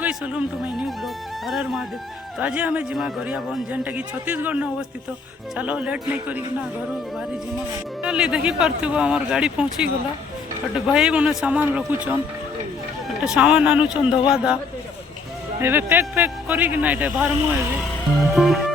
गई welcome to my new blog हर हर महादेव। तो आज आम जिमा गरियाबंद जेनटा कि छत्तीसगढ़ में अवस्थित। चलो लेट नहीं करी ना घर बाहरी जिमा चली देखी पार्थिव आमर गाड़ी पहुँची गला। गोटे भाई मैंने सामान रखुचन गोटे सामान आनुचन दवा दा एबे पैक करिक ना ये बाहर मुझे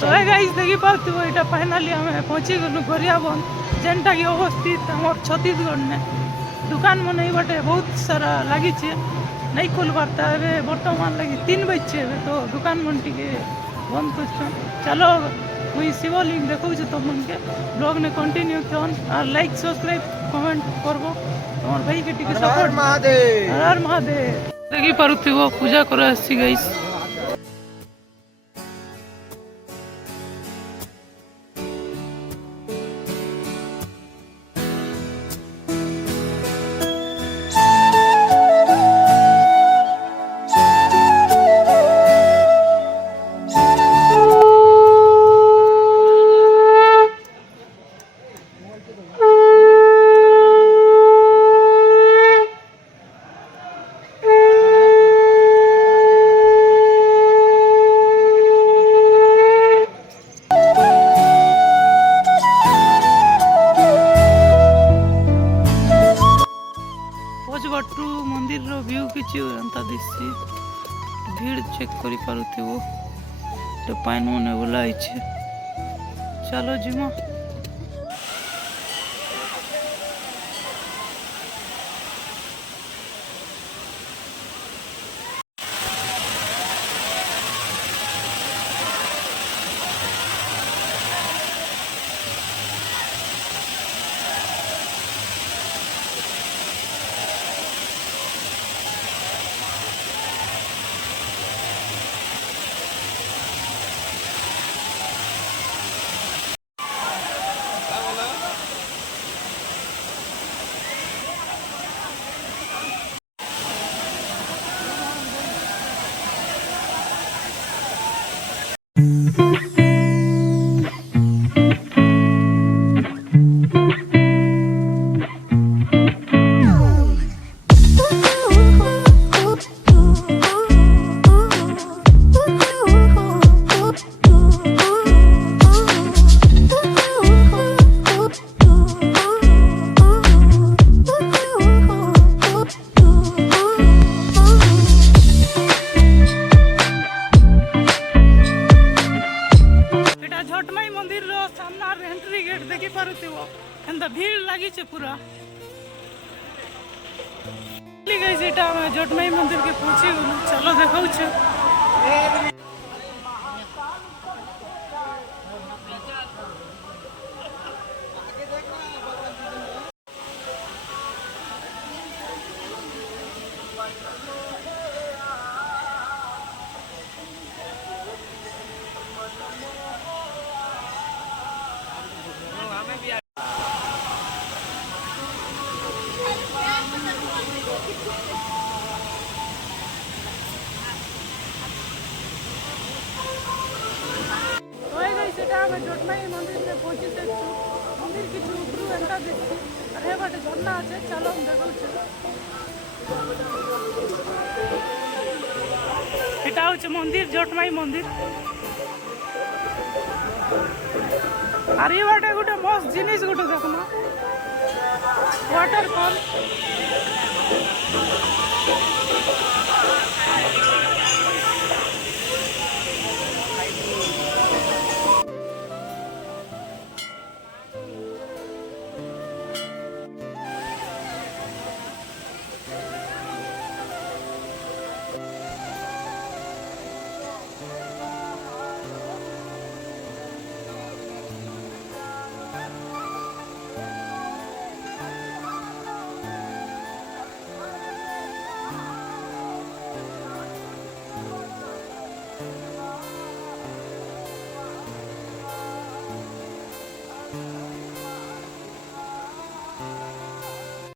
तो गाइस देखी पार्थिव यहाँ फाइनाली आम पहुँची गलु गरियाबंद जेनटा कि अवस्थित आम छत्तीसगढ़ में। दुकान मन बाटे बहुत सारा लगी नहीं खोलबार था ए बर्तमान लगी 3 बजे तो दुकान मन टी बंद कर। चलो मुई शिवलिंग देखो तुम के ब्लॉग ने कंटिन्यू थन और लाइक सब्सक्राइब कमेंट करबो तुम भाई के टिके सपोर्ट महादेव हर हर महादेव। देखी पारुथिबो पूजा कर आसी गाइस। गटू मंदिर रो व्यू किछि अंता दिसछि भीड़ चेक करि पारुथिबो तो पाइन मने बोला आइछे। चलो जिमा एंट्री गेट देखी पारुथिबो एंता भीड़ लगी छे पूरा गई जेटा हम जोटमाई मंदिर के पहुंची गलु। चलो देखौ छे जोटमाई मंदिर में पहुंची से मंदिर की उपरू एंता दिखछि अरे बाटे झरना আছে। चलो हम देखौ छ এটা হচ্ছে मंदिर जोटमाई मंदिर আর এই বাটে গোটে মস্ত জিনিস গোটে দেখনা वाटरफॉल